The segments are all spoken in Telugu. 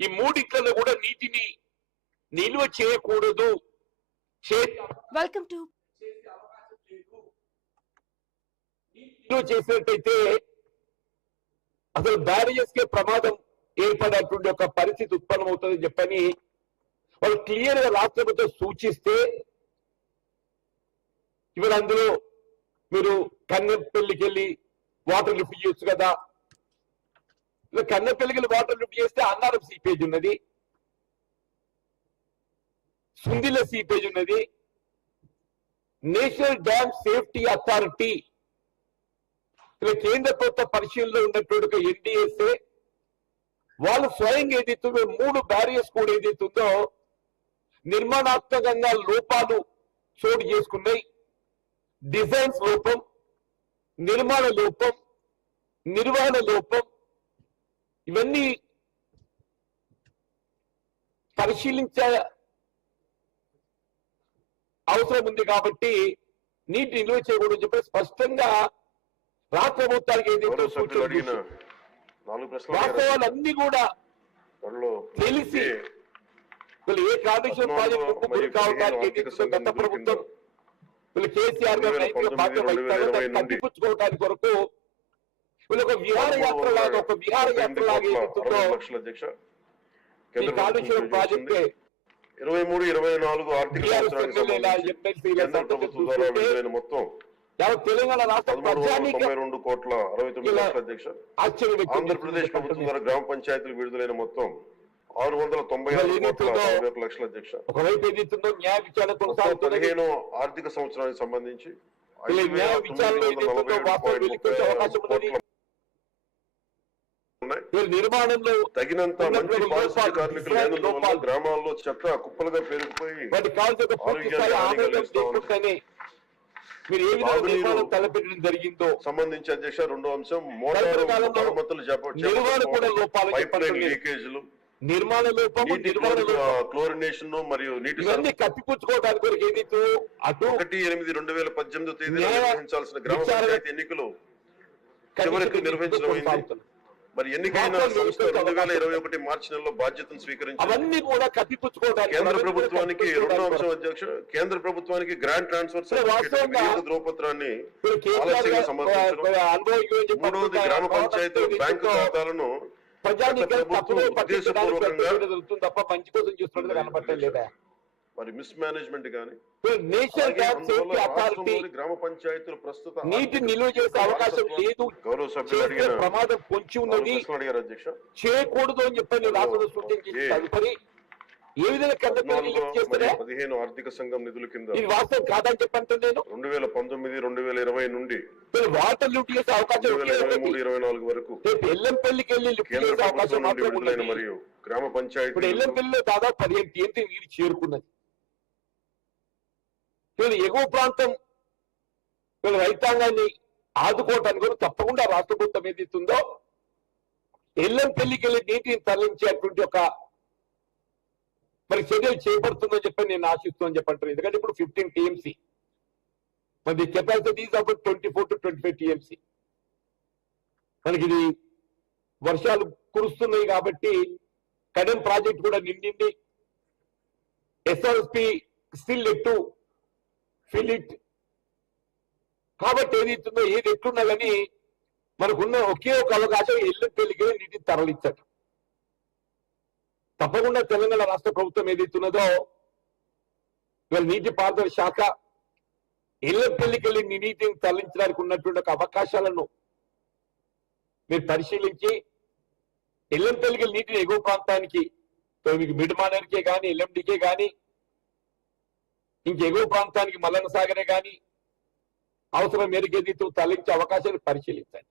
ఈ మూడిట్లలో కూడా నీటిని నిల్వ చేయకూడదు. వెల్కమ్ టు చేసినట్టయితే అసలు బ్యారేజెస్ కే ప్రమాదం ఏర్పడేటువంటి ఒక పరిస్థితి ఉత్పన్నమవుతుందని చెప్పని వాళ్ళు క్లియర్గా రాష్ట్ర ప్రభుత్వం సూచిస్తే ఇవాళ అందులో మీరు కన్నెపల్లికి వెళ్ళి వాటర్ లిఫ్ట్ చేయొచ్చు కదా. కన్నెపల్లికి వెళ్ళి వాటర్ లిఫ్ట్ చేస్తే అన్నారం సీపేజ్ ఉన్నది. సుందిల సీపేజ్ ఉన్నది. నేషనల్ డ్యామ్ సేఫ్టీ అథారిటీ ఇలా కేంద్ర ప్రభుత్వ పరిశీలనలో ఉన్నటువంటి ఒక ఎన్డీఎస్ఏ వాళ్ళు స్వయంగా ఏదైతుందో మూడు బ్యారియర్స్ కూడా ఏదైతుందో నిర్మాణాత్మకంగా లోపాలు చోటు చేసుకున్నాయి. డిజైన్స్ లోపం నిర్మాణ లోపం నిర్వహణ లోపం ఇవన్నీ పరిశీలించ అవసరం ఉంది కాబట్టి నీటి నిల్వ చేయకూడదు చెప్పి స్పష్టంగా రాష్ట్ర ప్రభుత్వానికి అడిగారు. వాస్తవాలన్నీ కూడా తెలిసి ఏ కాళేశ్వరం ప్రాజెక్టు కావడానికి గత ప్రభుత్వం వీళ్ళు కేసీఆర్ కప్పిపుచ్చుకోవడానికి కొరకు వీళ్ళు ఒక విహార యాత్ర లాగా ఒక విహార యాత్ర లాగా ఈ కాళేశ్వరం ప్రాజెక్టే. ఇరవై మూడు ఇరవై నాలుగు ఆర్థిక విడుదలైన మొత్తం తెలంగాణ రాష్ట్ర రెండు కోట్ల అరవై తొమ్మిది లక్షల అధ్యక్ష. ఆంధ్రప్రదేశ్ ప్రభుత్వం. ద్వారా గ్రామ పంచాయతీలకు విడుదల మొత్తం ఆరు వందల తొంభై ఆరు లక్షల అధ్యక్ష ఒకవైపు ఏదైతుందో న్యాయ విచారణ పదిహేను ఆర్థిక సంవత్సరానికి సంబంధించి న్యాయ నిర్మాణంలో తగినంత. గ్రామాల్లో చెత్త కుప్పలుగా కావాల్సిన. లేకుండానే మీరు ఏ విధంగా తలపెట్టడం జరిగిందో సంబంధించి అధ్యక్ష రెండో అంశం మోటారు మరమ్మతులు చేప- నిర్వహణ కూడా లోపాలు పైప్ లైన్ చెప్పండి. లీకేజీలు నిర్మాణ లోపం క్లోరినేషన్ మరియు నీటి ఇవన్నీ కప్పిపుచ్చుకోవడానికి కొరకు ఏదైతే అటు ఒకటి ఎనిమిది రెండు వేల పద్దెనిమిది న్యాయ నిర్వహించాల్సిన గ్రామ పంచాయతీ ఎన్నికలు చివరికి నిర్వహించడం. మరి ఎన్నికైన సంస్థ రెండు వేల ఇరవై ఒకటి మార్చి నెలలో బాధ్యతను స్వీకరించింది అవన్నీ కూడా కప్పిపుచ్చుకోవడానికి కేంద్ర ప్రభుత్వానికి రెండో అంశం అధ్యక్ష కేంద్ర ప్రభుత్వానికి గ్రాంట్ ట్రాన్స్ఫర్ ధ్రువపత్రాన్ని ఆలస్యంగా సమర్పించడం మూడవది. గ్రామ కాబట్టి బ్యాంకు ఖాతాలను ప్రజానీకం గత ప్రభుత్వం తప్పుదో పట్టించడానికి ఉద్దేశపూర్వకంగా ప్రయత్నం జరుగుతుంది తప్ప మంచి కోసం చూస్తున్నది కనపడటం లేదా? మరి మిస్ మేనేజ్మెంట్ గాని నేషనల్ అలాగే డ్యామ్ అందువల్ల సేఫ్టీ అథారిటీ రాష్ట్రంలోని గ్రామ పంచాయతీలు ప్రస్తుత నీటి నిల్వ చేసే అవకాశం లేదు. గౌరవ సభ్యులు ప్రమాదం పొంచి ఉన్నది. చేయకూడదు అని ఏ. తదుపరి ఏ విధంగా పదిహేను ఆర్థిక సంఘం నిధుల కింద. ఇది వాస్తవం కాదని చెప్పంటే నేను రెండు వేల పంతొమ్మిది రెండు వేల ఇరవై నుండి వాటర్ లిఫ్ట్ చేసే అవకాశం మూడు. ఇరవై నాలుగు వరకు ఎల్లంపల్లికి వెళ్ళి కేంద్ర అవకాశం ప్రభుత్వం నుండి మాత్రం విడుదలైన ఉన్నది మరియు గ్రామ ఇప్పుడు పంచాయతీ ఎల్లంపల్లిలో దాదాపు పదిహేను టీఎంసీ నీరు చేరుకున్నది. వీళ్ళు ఎగువ ప్రాంతం వీళ్ళ రైతాంగాన్ని ఆదుకోవటానికి కూడా తప్పకుండా రాష్ట్ర ప్రభుత్వం ఏదైతుందో ఎల్లంపల్లికి వెళ్ళి నీటిని తరలించేటువంటి ఒక మరి చర్యలు చేపడుతుందని చెప్పి నేను ఆశిస్తున్నాను చెప్పంటారు. ఎందుకంటే ఇప్పుడు ఫిఫ్టీన్ టీఎంసీ మరి capacity is about twenty four to twenty five TMC మనకి ఇది వర్షాలు కురుస్తున్నాయి కాబట్టి కడెం ప్రాజెక్ట్ కూడా నిండింది. SRSP still yet to fill it కాబట్టి ఏది ఇస్తుందో ఏది ఎట్లున్నా కానీ మనకున్న ఒకే ఒక అవకాశం ఎల్లు పెళ్ళికి నీటిని తరలించట. తప్పకుండా తెలంగాణ రాష్ట్ర ప్రభుత్వం ఏదైతున్నదో ఇవాళ నీటి పారుదల శాఖ ఇళ్ళ పెళ్ళికెళ్ళి నీటిని తరలించడానికి ఉన్నటువంటి ఒక అవకాశాలను మీరు పరిశీలించి ఇళ్ళంపల్లికి నీటిని ఎగువ ప్రాంతానికి మీకు మిడ్మానర్కే కానీ ఎల్ఎండికే కానీ ఇంక ఎగువ ప్రాంతానికి మల్లన సాగరే కానీ అవసరం మేరకు ఏదైతే తరలించే అవకాశాన్ని పరిశీలించండి.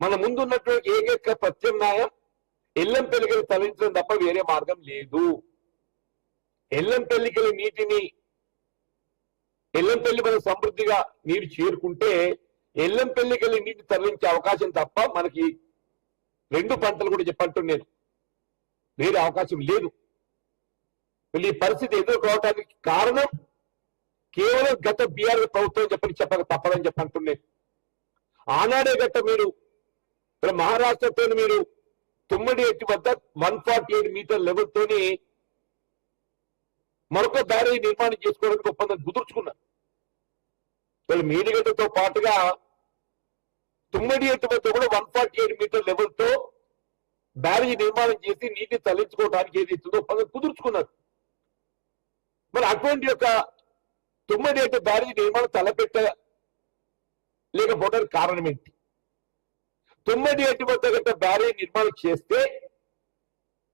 మన ముందున్నటువంటి ఏకైక ప్రత్యామ్నాయం ఎల్లంపల్లికలు తరలించడం తప్ప వేరే మార్గం లేదు. ఎల్లంపల్లికల నీటిని ఎల్లంపల్లి మనం సమృద్ధిగా నీరు చేరుకుంటే ఎల్లంపల్లికెళ్ళి నీటి తరలించే అవకాశం తప్ప మనకి రెండు పంటలు కూడా చెప్పంటున్నాను వేరే అవకాశం లేదు. వీళ్ళు ఈ పరిస్థితి ఎదుర్కోవడానికి కారణం కేవలం గత బీఆర్ ప్రభుత్వం చెప్పని చెప్పక తప్పదని చెప్పంటున్నాను ఆనాడే గత మీరు మహారాష్ట్రతో మీరు తుమ్మడి ఎట్టి వద్ద one forty eight meter level తోని మరొక దారి నిర్మాణం చేసుకోవడానికి ఒప్పందం కుదుర్చుకున్నారు వీళ్ళు మేడిగడ్డతో పాటుగా తుమ్మడి ఎట్టు వద్ద కూడా వన్ ఫార్టీ ఎయిట్ మీటర్ లెవెల్తో బ్యారేజ్ నిర్మాణం చేసి నీటిని తరలించుకోవడానికి ఇస్తుందో ఒప్పందం కుదుర్చుకున్నారు మరి అటువంటి యొక్క తుమ్మడి ఎట్టు బ్యారేజ్ నిర్మాణం తలపెట్ట లేకపోవడానికి కారణం ఏంటి? తొమ్మిది ఎట్టి వద్ద గట్ట బ్యారేజ్ నిర్మాణం చేస్తే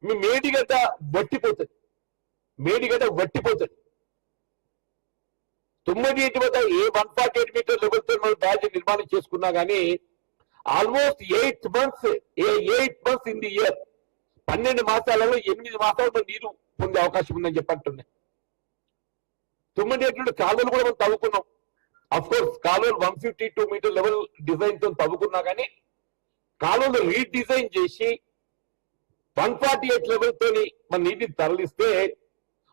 మీ మేడిగడ్డ వట్టిపోతుంది. మేడిగడ్డ వట్టిపోతుంది. తొమ్మిది ఎటు వద్ద a one forty eight meter level మనం బ్యారేజ్ నిర్మాణం చేసుకున్నా గానీ almost eight months a eight months in the year పన్నెండు మాసాలలో ఎనిమిది మాసాలు నీరు పొందే అవకాశం ఉందని చెప్పంటున్నాయి తొమ్మిది ఎటువంటి కాలువలు కూడా మనం తవ్వుకున్నాం. అఫ్ కోర్స్ కాలువలు one fifty two meter level డిజైన్తో తవ్వుకున్నా కానీ కాలువలు రీడిజైన్ చేసి వన్ ఫార్టీ ఎయిట్ లెవెల్ తోని మన నీటిని తరలిస్తే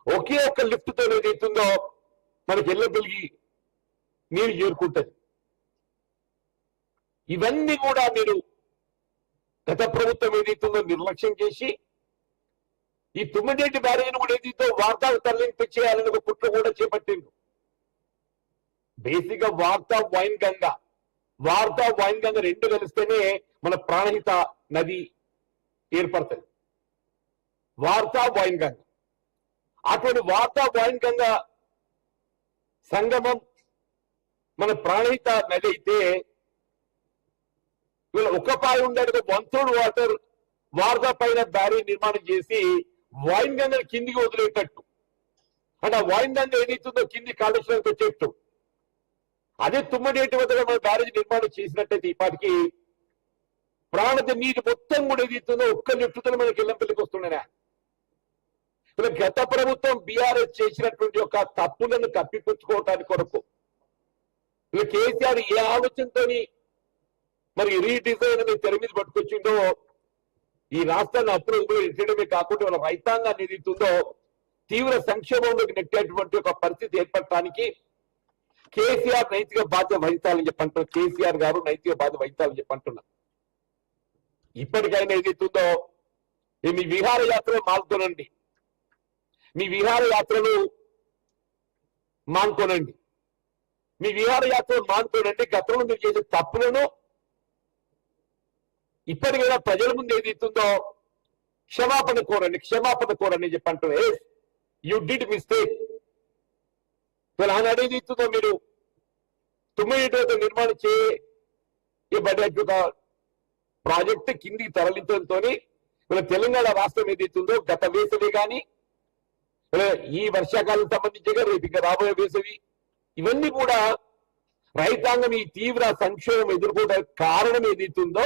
ఒకే ఒక్క లిఫ్ట్తో ఏదైతుందో మనకి ఎల్లబెలిగి నీరు చేరుకుంటది. ఇవన్నీ కూడా మీరు గత ప్రభుత్వం ఏదైతుందో నిర్లక్ష్యం చేసి ఈ తుమ్మిడేటి బ్యారేజ్ కూడా ఏదైతే వార్తా తరలింపు చేయాలని ఒక కుట్ర కూడా చేపట్టింది బేసిక్గా వార్తా వైన్ గంగ. వార్తా వైన్ గంగ రెండు కలిస్తేనే మన ప్రాణహిత నది ఏర్పడుతుంది. వార్తా వైన్ గంగ అటువంటి వార్తా వాయిన్ గంగ సంగమం మన ప్రాణహిత నది అయితే వీళ్ళు ఒక పాయ ఉండేది వన్ థర్డ్ వాటర్ వార్తా పైన బ్యారీ నిర్మాణం చేసి వాయిన్ గంగని కిందికి వదిలేటట్టు. అంటే ఆ వాయిన్ గంగ ఏదైతుందో కింది కాలుష్యానికి వచ్చేట్టు. అదే తుమ్మడేటి వద్ద మన బ్యారేజ్ నిర్మాణం చేసినట్టయితే ఈ పాటికి ప్రాణత నీటి మొత్తం కూడా ఏదైతుందో ఒక్క లిఫ్టుతో మనకి ఇళ్ళంపల్లికి వస్తున్నాయి ఇలా గత ప్రభుత్వం బీఆర్ఎస్ చేసినటువంటి ఒక తప్పులను కప్పిపుచ్చుకోవటానికి కొరకు ఇలా కేసీఆర్ ఏ ఆలోచనతోని మరి రీడిజైన్ అనేది తెర మీద పట్టుకొచ్చిందో ఈ రాష్ట్రాన్ని అప్పులు ఎట్టడమే కాకుండా వాళ్ళ రైతాంగాన్ని ఎదుగుతుందో తీవ్ర సంక్షేమంలోకి నెట్టేటువంటి ఒక పరిస్థితి ఏర్పడటానికి కేసీఆర్ నైతిక బాధ్యత వహించాలని చెప్పంటున్నారు కేసీఆర్ గారు నైతిక బాధ్యత వహించాలని చెప్పంటున్నారు ఇప్పటికైనా ఏదైతుందో మీ విహార యాత్రలు మానుకోనండి మీ విహారయాత్రను మానుకోనండి మీ విహార యాత్రలు మానుకోనండి గతంలో మీరు చేసే తప్పులను ఇప్పటికైనా ప్రజల ముందు ఏది ఇస్తుందో క్షమాపణ కోరండి క్షమాపణ కోరండి చెప్పి అంటున్నారు యు డిడ్ మిస్టేక్ తెలంగాణ ఏది మీరు తొమ్మిది నిర్మాణం చేయబడ్డ ప్రాజెక్ట్ కిందికి తరలించడంతో ఇలా తెలంగాణ రాష్ట్రం ఏదైతుందో గత వేసవి కానీ ఈ వర్షాకాలం సంబంధించి రేపు ఇంకా రాబోయే వేసవి ఇవన్నీ కూడా రైతాంగం ఈ తీవ్ర సంక్షోభం ఎదుర్కోవడానికి కారణం ఏదైతుందో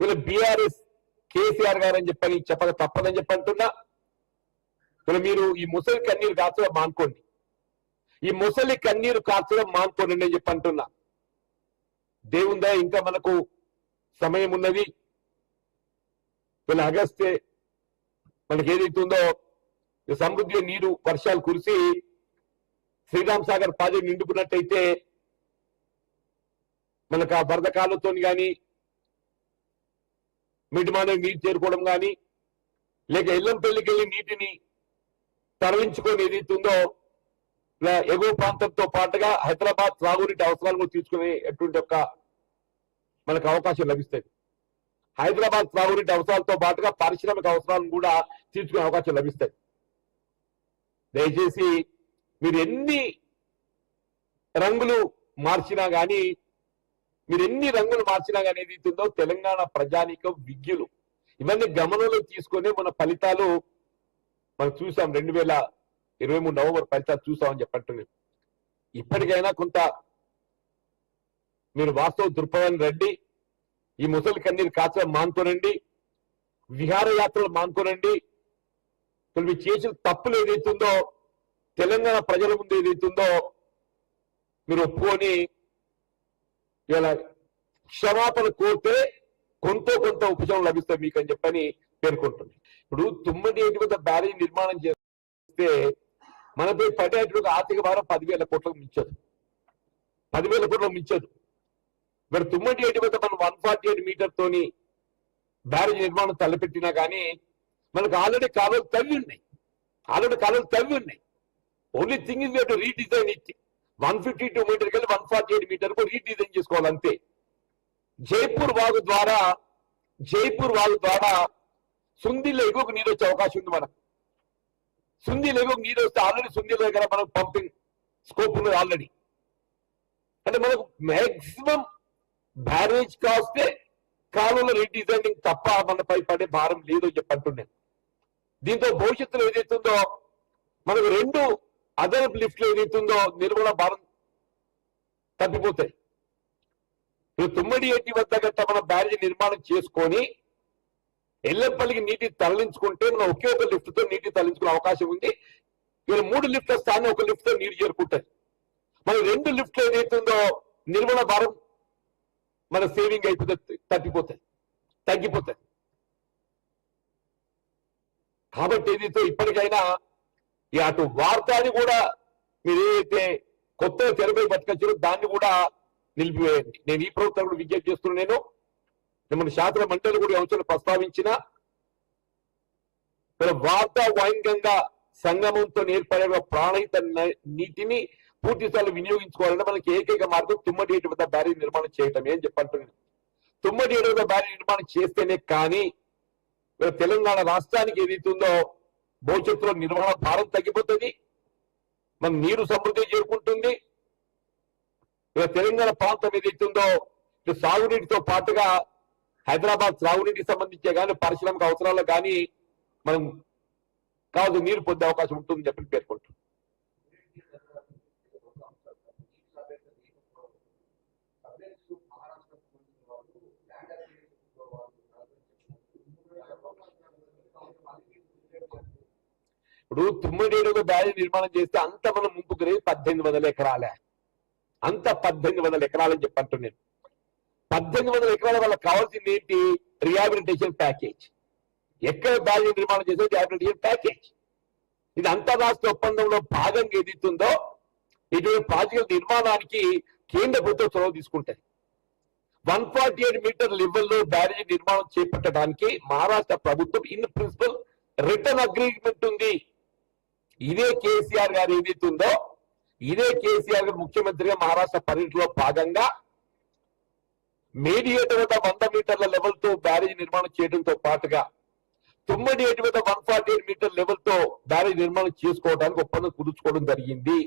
వీళ్ళు బీఆర్ఎస్ కేసీఆర్ గారు అని చెప్పని చెప్పక తప్పదని చెప్పంటున్నా ఇప్పుడు మీరు ఈ ముసలి కన్నీరు కాచడం మానుకోండి. ఈ ముసలి కన్నీరు కాచడం మానుకోండి అని చెప్పి అంటున్నా. దేవుందా ఇంకా మనకు సమయం ఉన్నది వీళ్ళు అగస్తే మనకి ఏదైతుందో సమృద్ధి నీరు వర్షాలు కురిసి శ్రీరామ్ సాగర్ ప్రాజెక్ట్ నిండుకున్నట్టయితే మనకు ఆ వరద కాలంతో కానీ మిడిమానే నీరు చేరుకోవడం కానీ లేక ఎల్లంపల్లికి వెళ్ళి నీటిని తరలించుకొని ఏదైతుందో ఇలా ఎగువ ప్రాంతంతో పాటుగా హైదరాబాద్ త్రాగునీటి అవసరాలు కూడా తీసుకునేటువంటి ఒక మనకు అవకాశం లభిస్తుంది హైదరాబాద్ త్రాగునీటి అవసరాలతో పాటుగా పారిశ్రామిక అవసరాలను కూడా తీర్చుకునే అవకాశం లభిస్తాయి. దయచేసి మీరు ఎన్ని రంగులు మార్చినా కానీ మీరు ఎన్ని రంగులు మార్చినా కానీ ఏదైతుందో తెలంగాణ ప్రజానీకం విజ్ఞులు ఇవన్నీ గమనంలో తీసుకొని మన ఫలితాలు మనం చూసాం. రెండు వేల ఇరవై మూడు నవంబర్ ఫలితాలు చూసామని చెప్పట్టు ఇప్పటికైనా కొంత మీరు వాస్తవ దృక్పథాన్ని రండి. ఈ ముసలి కన్నీరు కాచడం మానుకోనండి. విహారయాత్రలు మానుకోనండి. ఇప్పుడు మీరు చేసిన తప్పులు ఏదైతుందో తెలంగాణ ప్రజల ముందు ఏదైతుందో మీరు ఒప్పుకొని ఇలా క్షమాపణ కోరితే కొంత కొంత ఉపశమనం లభిస్తుంది మీకు అని చెప్పని పేర్కొంటుంది. ఇప్పుడు తొమ్మిది ఏటి వద్ద బ్యారేజ్ నిర్మాణం చేస్తే మనపై పడేటువంటి ఆర్థిక భారం పదివేల కోట్లకు మించదు. పదివేల కోట్లకు మించదు. మరి తుమ్మటి ఏటి వద్ద మనం వన్ ఫార్టీ ఎయిట్ మీటర్ తోని బ్యారేజ్ నిర్మాణం తలపెట్టినా కానీ మనకు ఆల్రెడీ కాలువలు తవ్వి ఉన్నాయి. ఆల్రెడీ కాలువలు తవ్వి ఉన్నాయి. Only thing is to redesign ఇచ్చి వన్ ఫిఫ్టీ టూ మీటర్ కెళ్ళి వన్ ఫార్టీ ఎయిట్ మీటర్కు రీడిజైన్ చేసుకోవాలి అంతే. జైపూర్ వాగు ద్వారా జైపూర్ వాగు ద్వారా సుందిలో ఎగువకు నీరు వచ్చే అవకాశం ఉంది మనకు. సుందిలో ఎగువకు నీరు వస్తే ఆల్రెడీ సుందిల దగ్గర మనకు పంపింగ్ స్కోప్ ఉన్నది ఆల్రెడీ. అంటే మనకు మాక్సిమం బ్యారేజ్ కాస్తే కాలంలో రీడిజైనింగ్ తప్ప మనపై పడే భారం లేదు అని చెప్పంటున్నాను దీంతో భవిష్యత్తులో ఏదైతుందో మనకు రెండు అదనపు లిఫ్ట్లు ఏదైతుందో నిర్మల భారం తప్పిపోతాయి. ఇప్పుడు తుమ్మడి ఎట్టి వద్ద గట్ట మన బ్యారేజ్ నిర్మాణం చేసుకొని ఎల్లప్పల్లికి నీటి తరలించుకుంటే మనం ఒకే ఒక లిఫ్ట్తో నీటి తరలించుకునే అవకాశం ఉంది. ఇక్కడ మూడు లిఫ్ట్ల స్థానం ఒక లిఫ్ట్తో నీరు చేరుకుంటాయి మరి రెండు లిఫ్ట్లు ఏదైతుందో నిర్మల భారం మన సేవింగ్ అయిపోతుంది తగ్గిపోతుంది తగ్గిపోతుంది కాబట్టి దీంతో ఇప్పటికైనా ఈ అటు వార్తాని కూడా మీరు ఏదైతే కొత్త తెరపై పట్టుకొచ్చారో దాన్ని కూడా నిలిపివేయండి. నేను ఈ ప్రభుత్వం కూడా విజ్ఞప్తి చేస్తున్నాను. మన శాస్త్ర మండలి కూడా ఈ అంశాలు ప్రస్తావించిన వార్త వార్తా వైంగంగా సంగమంతో ఏర్పడే ప్రాణహిత నీటిని పూర్తి స్థాయిలో వినియోగించుకోవాలంటే మనకి ఏకైక మార్గం తుమ్మటి ఏటి వద్ద బ్యారీ నిర్మాణం చేయటం ఏం చెప్పంటున్నాను తుమ్మటి ఏటి వద్ద బ్యారీ నిర్మాణం చేస్తేనే కానీ తెలంగాణ రాష్ట్రానికి ఏదైతుందో భవిష్యత్తులో నిర్వహణ భారం తగ్గిపోతుంది మన నీరు సమృద్ధి చేరుకుంటుంది. ఇక తెలంగాణ ప్రాంతం ఏదైతుందో సాగునీటితో పాటుగా హైదరాబాద్ సాగునీటికి సంబంధించే కానీ పారిశ్రామిక అవసరాలు కానీ మనం కాదు నీరు పొందే అవకాశం ఉంటుందని చెప్పి పేర్కొంటున్నాం. ఇప్పుడు తుమ్మిడేడుగా బ్యారేజ్ నిర్మాణం చేస్తే అంత మనం ముందుకు పద్దెనిమిది వందల ఎకరాలే. అంత పద్దెనిమిది వందల ఎకరాలని చెప్పంటున్నాను పద్దెనిమిది వందల ఎకరాల వాళ్ళకి కావాల్సింది ఏంటి? Rehabilitation package. ఎక్కడ బ్యారేజ్ నిర్మాణం చేసే రిహాబిలిటేషన్ ప్యాకేజ్. ఇది అంతర్రాష్ట్ర ఒప్పందంలో భాగంగా ఏదైతుందో ఇటువంటి ప్రాజెక్టుల నిర్మాణానికి కేంద్ర ప్రభుత్వం చొరవ తీసుకుంటుంది. వన్ ఫార్టీ ఎయిట్ మీటర్ లెవెల్లో బ్యారేజ్ నిర్మాణం చేపట్టడానికి మహారాష్ట్ర ప్రభుత్వం ఇన్ ప్రిన్సిపల్ రిటర్న్ అగ్రిమెంట్ ఉంది. ఇదే కేసీఆర్ గారు ఏదైతే ఉందో ఇదే కేసీఆర్ గారు ముఖ్యమంత్రిగా మహారాష్ట్ర పర్యటనలో భాగంగా మేడియేట్ వద్ద వంద మీటర్ల లెవెల్తో బ్యారేజ్ నిర్మాణం చేయడంతో పాటుగా తుమ్మడి వద్ద వన్ ఫార్టీ ఎయిట్ మీటర్ లెవెల్తో బ్యారేజ్ నిర్మాణం చేసుకోవడానికి ఒప్పందం కుదుర్చుకోవడం జరిగింది.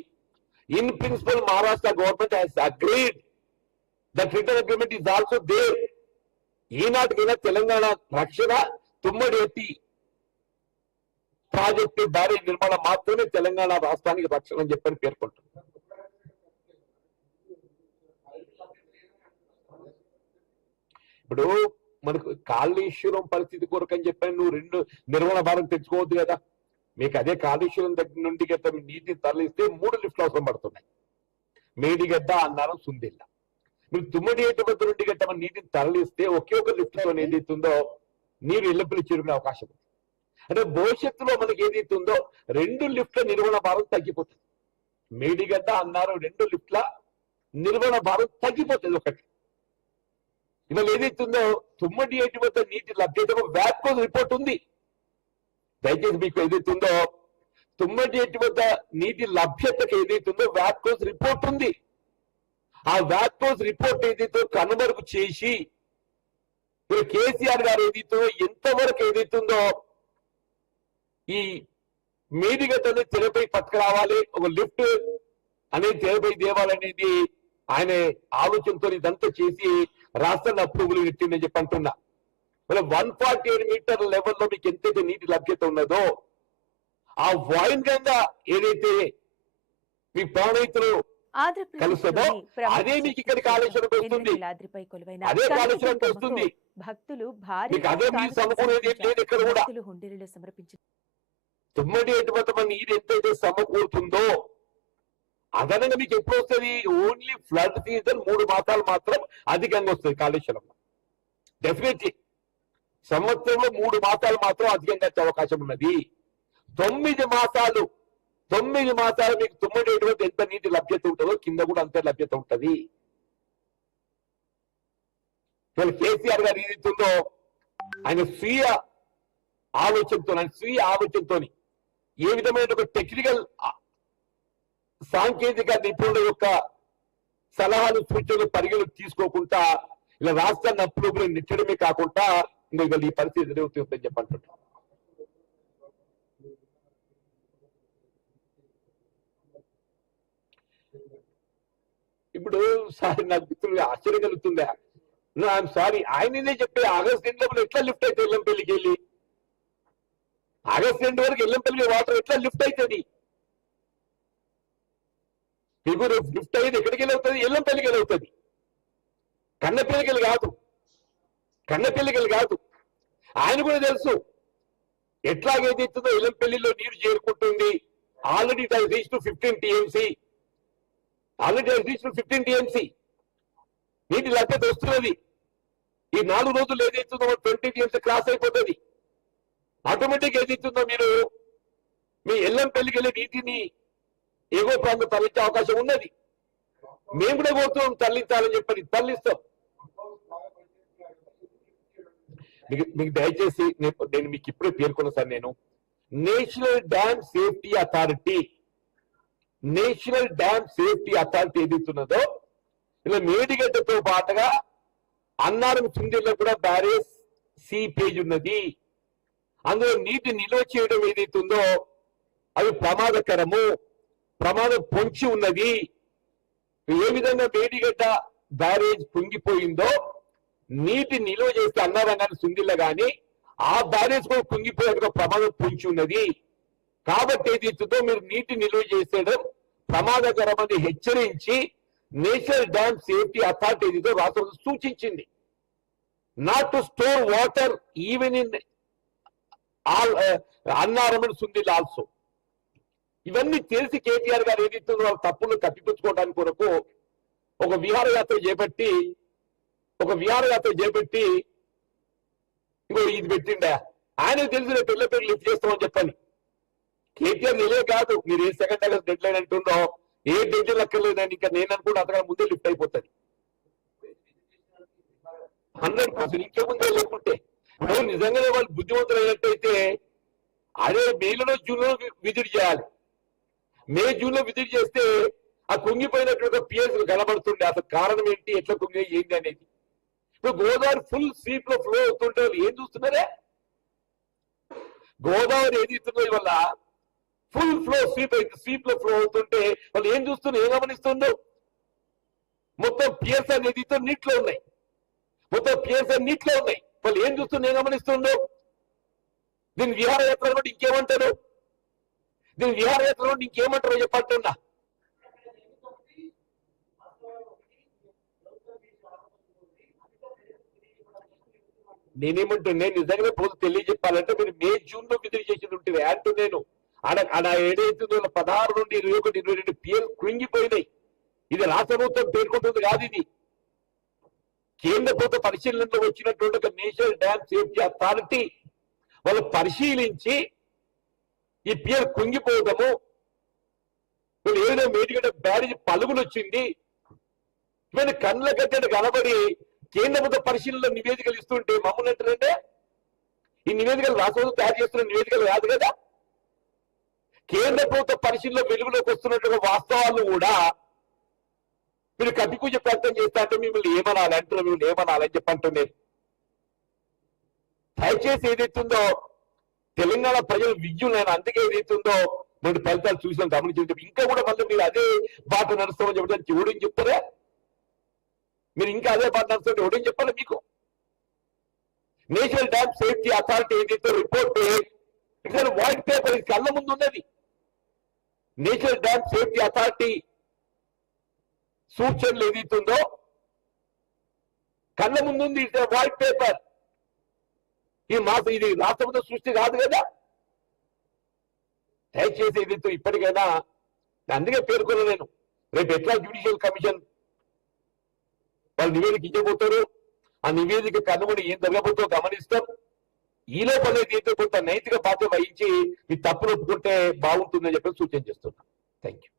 In principle Maharashtra government has agreed that return agreement is also there ఈనాటికైనా Telangana రక్షణ తుమ్మడి ఎత్తి ప్రాజెక్టు బ్యారేజ్ నిర్మాణం మాత్రమే తెలంగాణ రాష్ట్రానికి రక్షణ అని చెప్పని పేర్కొంటున్నారు ఇప్పుడు మనకు కాళేశ్వరం పరిస్థితి కొరకు అని చెప్పాను నువ్వు రెండు నిర్వహణ భారం తెచ్చుకోవద్దు కదా. మీకు అదే కాళేశ్వరం దగ్గర నుండి గట్ట నీటిని తరలిస్తే మూడు లిఫ్ట్లు అవసరం పడుతున్నాయి. మేడిగడ్డ అన్నారం సుందిల్ల. మీరు తుమ్మడి వద్ద నుండి గట్ట నీటిని తరలిస్తే ఒకే ఒక లిఫ్ట్తో ఏదైతుందో నీరు ఎల్లపిల్లి చేరుకునే అవకాశం ఉంది. అంటే భవిష్యత్తులో మనకి ఏదైతే ఉందో రెండు లిఫ్ట్ల నిర్వహణ భారం తగ్గిపోతుంది. మేడిగడ్డ అన్నారు రెండు లిఫ్ట్ల నిర్వహణ భారం తగ్గిపోతుంది ఒకటి. ఇవాళ ఏదైతుందో తుమ్మడి ఏటి వద్ద నీటి లభ్యత వ్యాప్కోజ్ రిపోర్ట్ ఉంది. దయచేసి మీకు ఏదైతుందో తుమ్మడి ఏటి వద్ద నీటి లభ్యతకు ఏదైతుందో వ్యాప్కోజ్ రిపోర్ట్ ఉంది. ఆ వ్యాప్కోజ్ రిపోర్ట్ ఏదైతే కనుమరుగు చేసి కేసీఆర్ గారు ఏదైతే ఎంతవరకు ఏదైతుందో ఈ మేడిగడ్డని తెరపై పట్టుకురావాలి ఒక లిఫ్ట్ అనేది తెరపై తేవాలనేది ఆయన ఆలోచనతో ఇదంతా చేసి రాష్ట్రాన్ని అప్రూవల్ పెట్టిందని చెప్పి అంటున్నా. మరి వన్ ఫార్టీ ఎయిట్ మీటర్ లెవెల్లో మీకు ఎంతైతే నీటి లభ్యత ఉన్నదో ఆ వాయిన్గా ఏదైతే మీ ప్రాణహితులు కలుస్తుందో అదే మీకు ఇక్కడ కాళేశ్వరంకి వస్తుంది. అదే కాళేశ్వరంకి వస్తుంది. భక్తులు భారీ సమకూరేది లేదు ఇక్కడ కూడా. హుండీలు ఎటువంటి మన నీరు ఎంతైతే సమకూరుతుందో అదనంగా మీకు ఎప్పుడు వస్తుంది? ఓన్లీ ఫ్లడ్ సీజన్ మూడు మాసాలు మాత్రం అధికంగా వస్తుంది కాళేశ్వరంలో డెఫినెట్లీ సంవత్సరంలో మూడు మాసాలు మాత్రం అధికంగా వచ్చే అవకాశం ఉన్నది. తొమ్మిది మాసాలు తొమ్మిది మాసాలు మీకు తుమ్మడేటువంటి ఎంత నీటి లభ్యత ఉంటుందో కింద కూడా అంతే లభ్యత ఉంటుంది. కేసీఆర్ గారు ఏదైతుందో ఆయన స్వీయ ఆలోచనతో ఆయన స్వీయ ఆలోచనతోని ఏ విధమైన ఒక టెక్నికల్ సాంకేతిక నిపుణుల యొక్క సలహాలు సూచనలు పరిగణలు తీసుకోకుండా ఇలా రాష్ట్రాన్ని అప్పులు నెట్టడమే కాకుండా ఇంకా ఇవాళ ఈ పరిస్థితి ఎదురవుతుందని చెప్పంటున్నాను ఇప్పుడు సారీ నాకు మిత్రులు ఆశ్చర్యం కలుగుతుందా? ఐఎమ్ సారీ ఆయననే చెప్పే ఆగస్ట్ రెండు ఎట్లా లిఫ్ట్ అయితే ఎల్లంపల్లికి వెళ్ళి? ఆగస్ట్ రెండు వరకు ఎల్లంపల్లి వాటర్ ఎట్లా లిఫ్ట్ అవుతుంది? మీకు రేపు లిఫ్ట్ అయ్యేది ఎక్కడికి వెళ్ళి అవుతుంది? ఎల్లంపల్లికి వెళ్ళవుతుంది అవుతుంది. కాదు. కన్నపల్లికి కాదు. ఆయన కూడా తెలుసు. ఎట్లాగైతే ఇస్తుందో ఎల్లంపల్లిలో నీరు చేరుకుంటుంది? Already reach to fifteen TMC. Already reach to fifteen TMC. నీటి లభ్యత వస్తున్నది. ఈ నాలుగు రోజులు ఏదైతుందో ట్వంటీ టీఎంసీ క్రాస్ అయిపోతుంది. ఆటోమేటిక్ ఏదైతుందో మీరు? మీ ఎల్లం పెళ్ళికి వెళ్ళే నీటిని ఎగువ ప్రాంతం తరలించే అవకాశం ఉన్నది. మేము కూడా కోరుతున్నాం తరలించాలని చెప్పని తరలిస్తాం. మీకు మీకు దయచేసి నేను నేను మీకు ఇప్పుడే పేర్కొన్నా సార్ నేను national dam safety authority national dam safety authority ఏదైతున్నదో ఇలా మేడిగడ్డతో పాటుగా అన్నారం చుండిలో కూడా బ్యారేజ్ సి పేజ్ ఉన్నది. అందులో నీటి నిల్వ చేయడం ఏదైతుందో అది ప్రమాదకరము ప్రమాదం పొంచి ఉన్నది. ఏ విధంగా వేడిగడ్డ బ్యారేజ్ కుంగిపోయిందో నీటి నిల్వ చేస్తే అన్నారంగానే సుందిల్ల గాని ఆ బ్యారేజ్ కూడా కుంగిపోయేట్టుగా ప్రమాదం పొంచి ఉన్నది. కాబట్టి ఏదైతుందో మీరు నీటి నిల్వ చేసేయడం ప్రమాదకరమని హెచ్చరించి నేషనల్ డ్యామ్ సేఫ్టీ అథారిటీ ఏదో రాష్ట్రం సూచించింది. Not to store water even in all అన్నారమని Sundilla also ఇవన్నీ తెలిసి కేటీఆర్ గారు ఏదైతుందో వాళ్ళ తప్పులు కప్పిపుచ్చుకోవడానికి కొరకు ఒక విహారయాత్ర చేపట్టి ఒక విహారయాత్ర చేపట్టి ఇగో ఇది పెట్టిండా? ఆయన తెలిసి నేను పిల్ల పేరు లిఫ్ట్ చేస్తామని చెప్పండి. కేటీఆర్ నిలే కాదు. మీరు ఏ సెకండ్ ఆగస్ట్ డెడ్ లైన్ అంటుండో ఏ డెడ్ లెక్కలేదని ఇంకా నేను అనుకుంటే అంతకన్నా ముందే లిఫ్ట్ అయిపోతుంది. Hundred percent. ఇంకేముందే లేకుండా ఇప్పుడు నిజంగానే వాళ్ళు బుద్ధిమంతులు అయినట్టయితే అదే మేలో జూన్లో విజిట్ చేయాలి. మే జూన్లో విజిట్ చేస్తే ఆ కుంగిపోయినటువంటి పిఎస్ కనబడుతుండే. అసలు కారణం ఏంటి? ఎట్లా కుంగి ఏంటి అనేది. ఇప్పుడు గోదావరి ఫుల్ స్వీప్లో ఫ్లో అవుతుంటే వాళ్ళు ఏం చూస్తున్నారే? గోదావరి ఏది ఇస్తున్నది వల్ల ఫుల్ ఫ్లో స్వీప్ అయితే స్వీప్లో ఫ్లో అవుతుంటే వాళ్ళు ఏం చూస్తున్నారు? ఏం గమనిస్తుందో? మొత్తం పిఎస్ఆర్ నిధితో నీటిలో ఉన్నాయి. మొత్తం పిఎస్ఆర్ నీటిలో ఉన్నాయి. వాళ్ళు ఏం చూస్తున్నారు నేను గమనిస్తుందో దీని విహారయాత్ర కూడా ఇంకేమంటారు? దీని విహారయాత్ర కూడా ఇంకేమంటారో చెప్పంటున్నా నేనేమంటున్నా నేను నిజంగా పోదు తెలియజెప్పాలంటే మీరు మే జూన్లో విధులు చేసింది ఉంటుంది అంటూ నేను ఆడ ఆడ ఏడైతుందో పదహారు నుండి ఇరవై ఒకటి ఇరవై రెండు పిఎల్ కృంగిపోయినాయి. ఇది రాష్ట్ర ప్రభుత్వం పేర్కొంటుంది కాదు ఇది. కేంద్ర ప్రభుత్వ పరిశీలనలో వచ్చినటువంటి ఒక నేషనల్ డ్యామ్ సేఫ్టీ అథారిటీ వాళ్ళు పరిశీలించి ఈ పిఎల్ కుంగిపోవడము వీళ్ళు ఏదో మేటిగడ్డ బ్యారేజ్ పలుగులు వచ్చింది ఇవన్నీ కళ్ళ కట్టడి కనబడి కేంద్ర ప్రభుత్వ పరిశీలనలో నివేదికలు ఇస్తుంటే మమ్మల్ని ఏంటంటే ఈ నివేదికలు రాష్ట్ర తయారు చేస్తున్న నివేదికలు కాదు కదా? కేంద్ర ప్రభుత్వ పరిశీలనలో వెలుగులోకి వస్తున్నటువంటి వాస్తవాలు కూడా మీరు కప్పిపూజ ప్రయత్నం చేస్తా అంటే మిమ్మల్ని ఏమనాలి అంటారు మిమ్మల్ని ఏమనాలని చెప్పి దయచేసి ఏదైతుందో తెలంగాణ ప్రజలు విజ్ఞులైన అందుకే ఏదైతుందో మన ఫలితాలు చూసాం గమనించి ఇంకా కూడా మళ్ళీ మీరు అదే బాట నడుస్తామని చెప్పడానికి ఎవడని చెప్తారా మీరు ఇంకా అదే బాట నడుస్తుంటే ఎవడని చెప్పాలి మీకు? నేషనల్ డ్యామ్ సేఫ్టీ అథారిటీ ఏదైతే రిపోర్ట్ ఇట్స్ వైట్ పేపర్ ఇది కళ్ళ ముందు ఉన్నది. నేషనల్ డ్యామ్ సేఫ్టీ అథారిటీ సూచనలు ఏదైతుందో కళ్ళ ముందుంది వైట్ పేపర్ ఈ మాసం ఇది రాష్ట్రపతి సృష్టి కాదు కదా? దయచేసి ఏదైతే ఇప్పటికైనా అందుకే పేర్కొన్నా నేను. రేపు ఎట్లా జ్యుడిషియల్ కమిషన్ వాళ్ళు నివేదిక ఇచ్చబోతారు ఆ నివేదిక కనుగొని ఏం జరగబోతో గమనిస్తాం. ఈ లోపల ఏదైతే కొంత నైతిక బాధ్యత వహించి మీ తప్పులు ఒప్పుకుంటే బాగుంటుందని చెప్పి సూచన చేస్తున్నా. Thank you